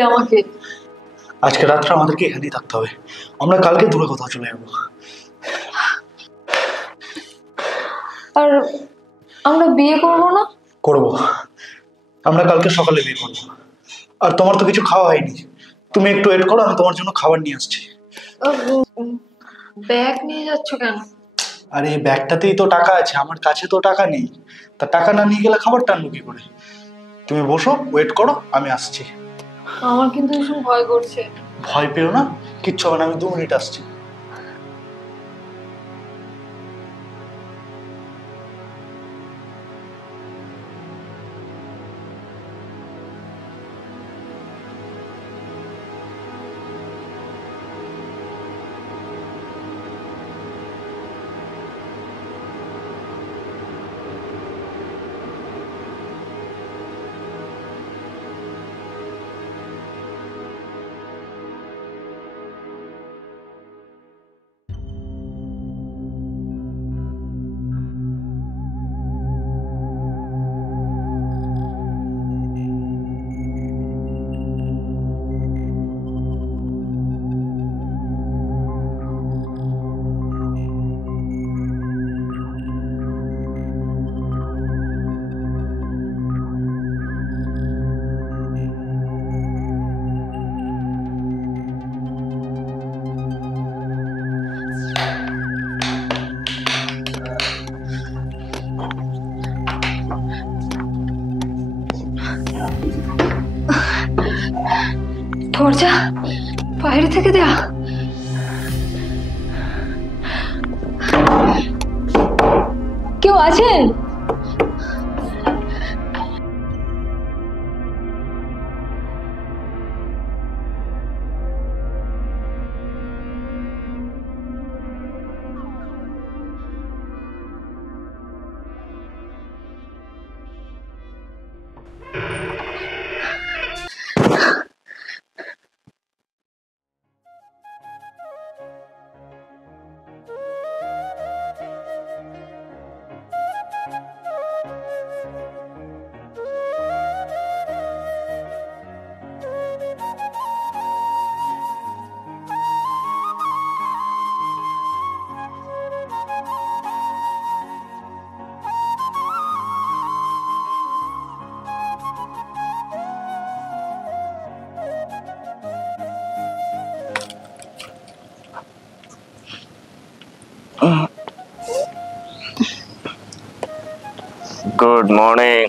পেলে আমাকে? আজকে রাতটা আমাদেরকে এখানেই থাকতে হবে, আমরা কালকে দূরে কোথাও চলে যাবো। আর আমরা বিয়ে করবো না? করবো, আমরা কালকে সকালে বিয়ে করবো। আর তোমার তো কিছু খাওয়া হয়নি, তুমি একটু ওয়েট করো, আমি তোমার জন্য খাবার নিয়ে আসছি। ব্যাগ নিয়ে যাচ্ছ কেন? আর এই ব্যাগটাতেই তো টাকা আছে, আমার কাছে তো টাকা নেই, তা টাকা না নিয়ে গেলে খাবারটা আনবো কি করে? তুমি বসো, ওয়েট করো, আমি আসছি। আমার কিন্তু ভীষণ ভয় করছে। ভয় পেও না, কিচ্ছু হবে না, আমি 2 মিনিট আসছি। দরজা বাইরে থেকে দেয়া? কেউ আছেন? Good morning.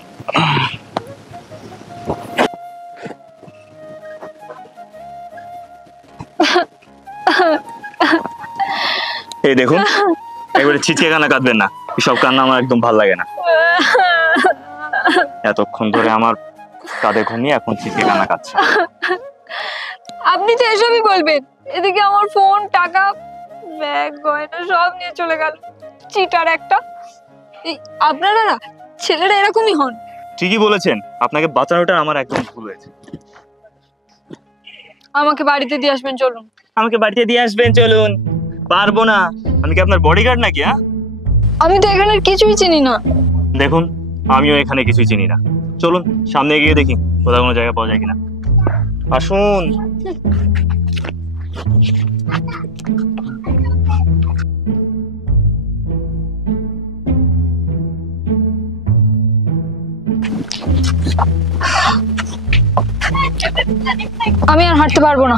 এই দেখুন, একবারে ছিচিয়ে কান্না কাঁদবেন না, এসব কান্না আমার একদম ভালো লাগে না। এতক্ষণ ধরে আমার কাঁধে ঘুমিয়ে এখন ছিচিয়ে কান্না কাঁদছে। আপনি তো এসবই বলবেন, এদিকে আমার ফোন, টাকা, ব্যাগ, গয়না সব নিয়ে চলে গেল। চিটার একটা। আপনারা না ছেলেরা এরকমই হন। ঠিকই বলেছেন, আপনাকে বাঁচানোটা আমার একদম ভুল হয়েছে। আমাকে বাড়িতে দিয়ে আসবেন, চলুন। আমাকে বাড়িতে দিয়ে আসবেন, চলুন। পারবো না, আমি কি আপনার বডিগার্ড নাকি? হ্যাঁ, আমি তো এখানে কিছুই চিনি না। দেখুন, আমিও এখানে কিছুই চিনি না। চলুন সামনে গিয়ে দেখি কোথাও কোনো জায়গা পাওয়া যায় কিনা। আসুন। আমি আর হাঁটতে পারবো না,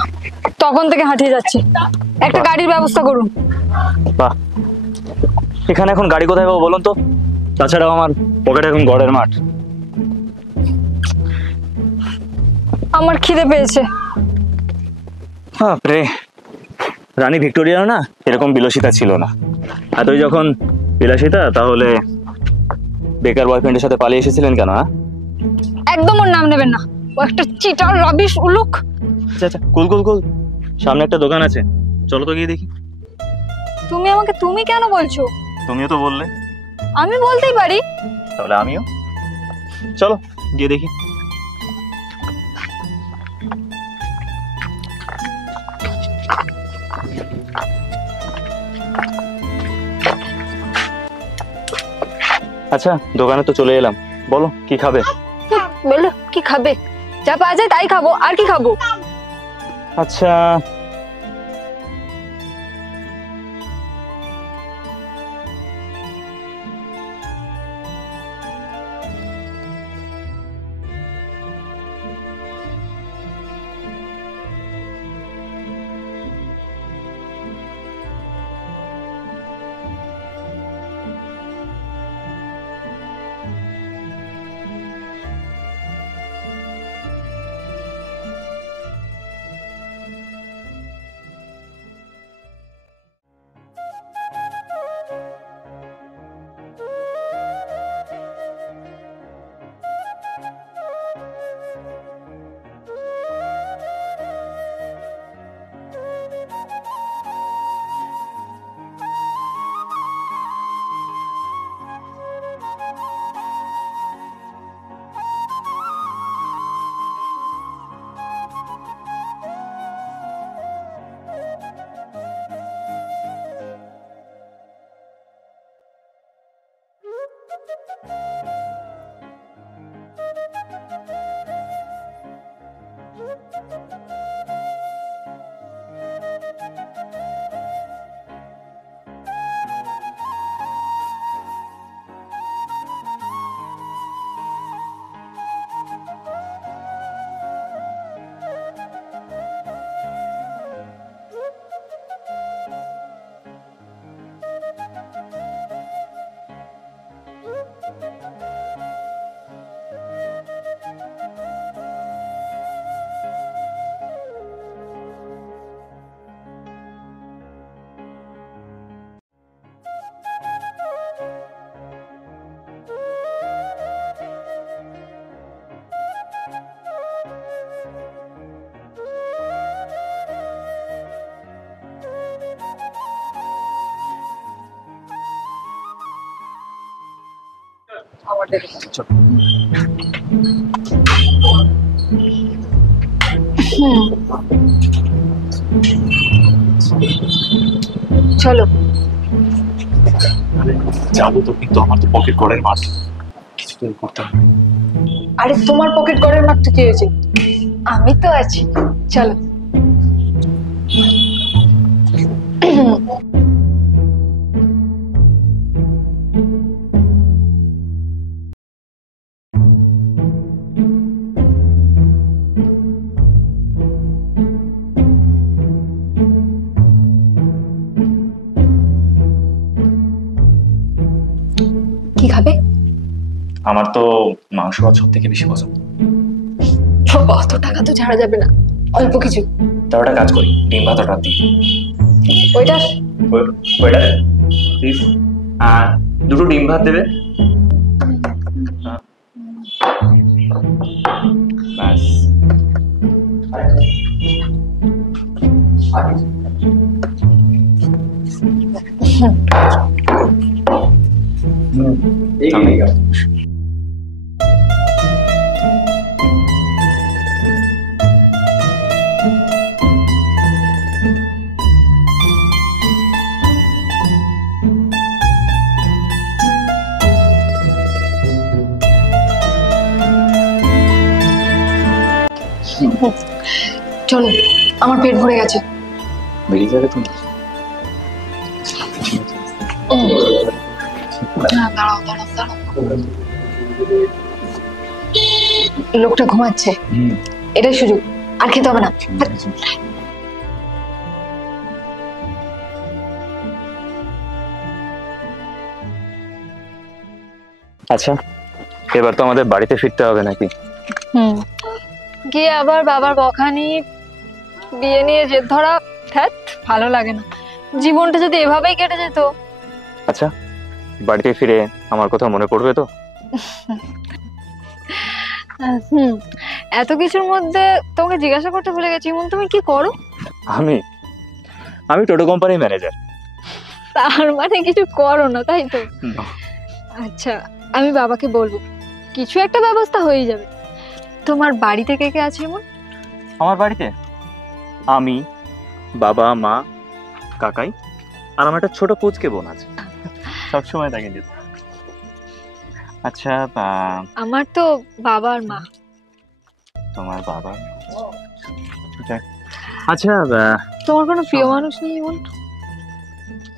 তখন থেকে হাঁটিয়ে যাচ্ছি। একটা গাড়ির ব্যবস্থা করুন। বাহ, এখানে এখন গাড়ি কোথায় পাবো বলুন তো? তাছাড়াও আমার পকেটে এখন গড়ের মাঠ। আমার খিদে পেয়েছে। হ্যাঁ রে, রানী ভিক্টোরিয়াও না এরকম বিলাসিতা ছিল না। আর তুই যখন বিলাসিতা, তাহলে বেকার বয়ফ্রেন্ডের সাথে পালিয়ে এসেছিলেন কেন? একদম ওর নাম নেবেন না, ও একটা চিটার, রবিশ, উলুক। আচ্ছা আচ্ছা, কুল কুল কুল। সামনে একটা দোকান আছে, চলো তো গিয়ে দেখি। তুমি আমাকে তুমি কেন বলছো? তুমিও তো বললে। আমি বলতেই পারি। তাহলে আমিও। চলো গিয়ে দেখি। আচ্ছা, দোকানে তো চলে এলাম, বলো কি খাবে? বলো কি খাবে? যা পাওয়া যায় তাই খাবো, আর কি খাবো? আচ্ছা চলো। যাবো তো, কিন্তু আমার তো পকেট গড়ের মাছ, কিছু তো করতে হবে। আরে তোমার পকেট গড়ের মারতে কি হয়েছে? আমি তো আছি, চলো। কি খাবে? আমার তো মাংস আর সব থেকে বেশি পছন্দ। অত টাকা তো ছাড়া যাবে না, অল্প কিছু। তার একটা কাজ করি, ডিম ভাত অর্ডার দিই। ওইটা ওইটা প্লিজ, আর দুটো ডিম ভাত দেবে। ব্যাস। চলো, আমার পেট ভরে গেছে। বেরিয়ে যাবে তুমি। দাঁড়াও দাঁড়াও দাঁড়াও, লোকটা ঘুমাচ্ছে, এটাই সুযোগ, আর খেতে হবে না। আচ্ছা, এবার তো আমাদের বাড়িতে ফিরতে হবে নাকি? গিয়ে আবার বাবার বখানি, বিয়ে নিয়ে জেদ ধরা, ধ্যাৎ ভালো লাগে না। জীবনটা যদি এভাবেই কেটে যেত। আচ্ছা, বাড়িতে ফিরে আমার কথা মনে পড়বে তো? এত কিছুর মধ্যে তোমাকে জিজ্ঞাসা করতে ভুলে গেছি, ইমন তুমি কি করো? আমি টোটো কোম্পানির ম্যানেজার। তার মানে কিছু করো না, তাই তো? আচ্ছা, আমি বাবাকে বলবো, কিছু একটা ব্যবস্থা হয়ে যাবে। তোমার বাড়িতে কে কে আছে ইমন? আমার বাড়িতে আমি, বাবা, মা, কাকাই আর আমার একটা ছোট পুচকে বোন আছে, সবসময় তাকে যেত। আচ্ছা, আমার তো বাবা আর মা। তোমার বাবা। যাক। আচ্ছা তোমার কোনো প্রিয় মানুষ নেই এমন?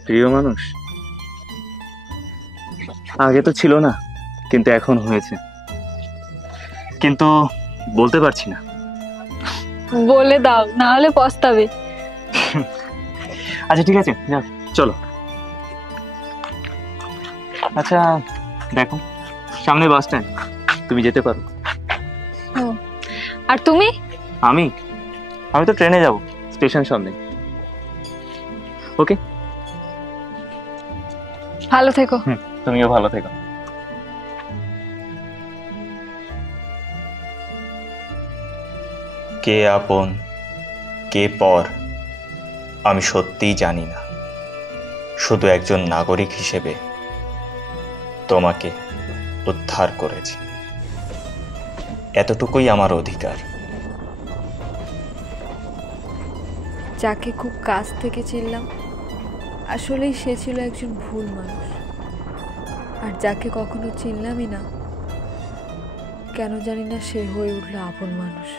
প্রিয় মানুষ আগে তো ছিল না, কিন্তু এখন হয়েছে, কিন্তু বলতে পারছি না। বলে দাও, না হলে পস্তাবে। আচ্ছা ঠিক আছে, যাও চলো। আচ্ছা দেখো, সামনে বাস স্ট্যান্ড, তুমি যেতে পারো। আর তুমি? আমি আমি তো ট্রেনে যাব, স্টেশন সামনে। ওকে, ভালো থেকো। তুমিও ভালো থেকো। কে আপন কে পর আমি সত্যিই জানি না, শুধু একজন নাগরিক হিসেবে তোমাকে উদ্ধার করেছি, এতটুকুই আমার অধিকার। যাকে খুব কাছ থেকে চিনলাম, আসলেই সে ছিল একজন ভুল মানুষ। আর যাকে কখনো চিনলামই না, কেন জানি না সে হয়ে উঠলো আপন মানুষ।